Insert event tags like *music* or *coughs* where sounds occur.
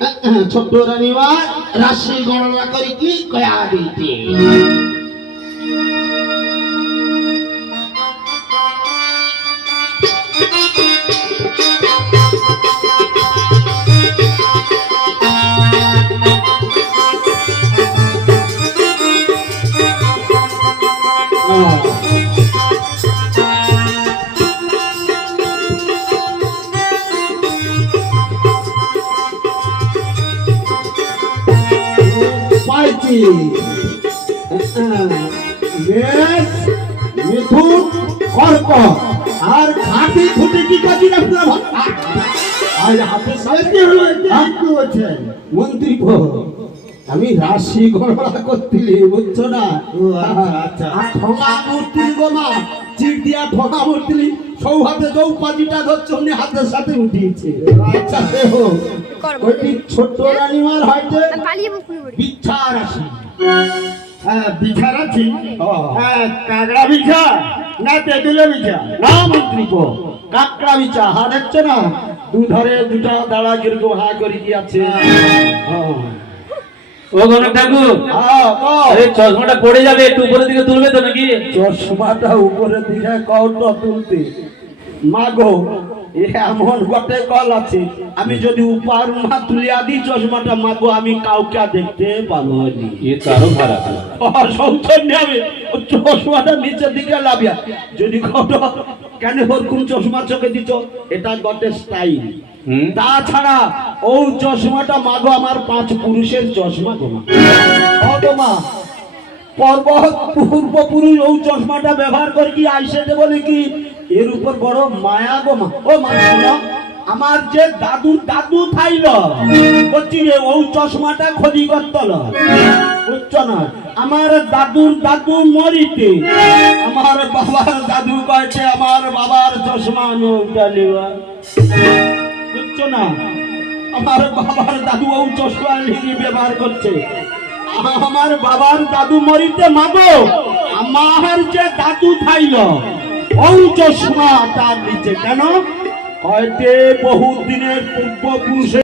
*coughs* ছোট্ট রানীমা রাশি গণনা করি কি? কয়া দিতে। *coughs* পাইছি মিথুন আর খাটি খুঁটি কি কাজি আর হাতে সাহায্য মন্ত্রী আমি রাশি গণনা করছিলি বুঝছ না? আচ্ছা। আর ঠোঙা মূর্তিলি গো মা চিট দিয়া ঠোঙা মূর্তিলি সৌহাতে যৌ পাজিটা ধরছে উনি হাতের সাথে উঠিয়েছে। আচ্ছা সে হোক। ছোট্ট রানীমার হয়তো হ্যাঁ বিছার আছি হ্যাঁ। হ্যাঁ কাগড়া বিছা না তেঁতুলে বিছা? না মন্ত্রী গো। কাকড়া বিচা হা দেখছ না? দুধরে দুটা দাঁড়া কীরকম হা করে কি আছে। ও গণক ঠাকুর কও। আরে চশমাটা পড়ে যাবে একটু উপরের দিকে তুলবে তো নাকি? চশমাটা উপরে দিকে কৌটো তুলতে। মাগো এমন গটে কল আছে। আমি যদি উপার মা তুলিয়া দিই চশমাটা মাগো আমি কাউকে দেখতে পাবো নি। এ তো আরও খারাপ সৌজন্য আমি চশমাটা নিচের দিকে লাভিয়া যদি কত কেন ওরকম চশমা চোখে দিত এটা গটে স্টাইল তাছাড়া ও চশমাটা মাগো আমার পাঁচ পুরুষের চশমা গোমা ও গোমা পর্বত পূর্বপুরুষ ও চশমাটা ব্যবহার করে কি আইসে যে বলে কি? এর উপর বড় মায়া গোমা ও মা আমার যে দাদু দাদু থাইল, বলছি রে ও চশমাটা খদি করতল। না, আমার দাদুর দাদু মরিতে, আমার বাবার দাদু কয়েছে, আমার বাবার চশমা নেওয়া। বুঝছ না, আমার বাবার দাদু ও চশমা লিখে ব্যবহার করছে। আমার বাবার দাদু মরিতে মাগো, আমার যে দাদু থাইল ও চশমা তার নিচে। কেন? হয়তো বহু দিনের পূর্বপুরুষের